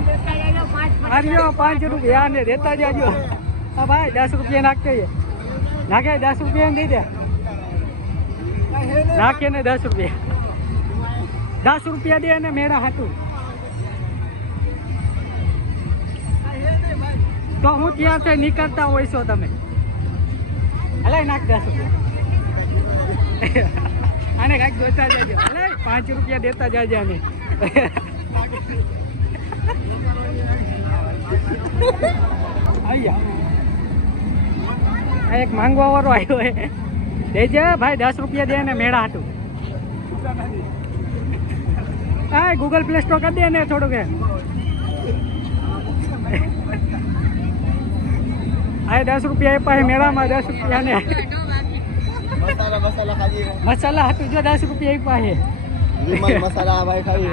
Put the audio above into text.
5 રૂપિયા ને દેતા જાજો હા ભાઈ 10 રૂપિયા નાખते નાખે 10 રૂપિયા દઈ દે નાખે ને 10 રૂપિયા દે ને મેળા હાટું તો હું ત્યાંથી નીકળતા હોય છો તમે હલે નાખ 10 રૂપિયા આને કાંઈક દેતા જાજો હલે 5 રૂપિયા દેતા જાજે આને એક માંગવા વાળો આવ્યો હે દેજે ભાઈ 10 રૂપિયા દે ને મેળા હાટું હા ગૂગલ પ્લે સ્ટોર કરી દે ને થોડુંક આ 10 રૂપિયા આપ્યા મેળામાં 10 રૂપિયા ને મસાલા હાટું જો 10 રૂપિયા આપ્યા મસાલા ભાઈ ખાવી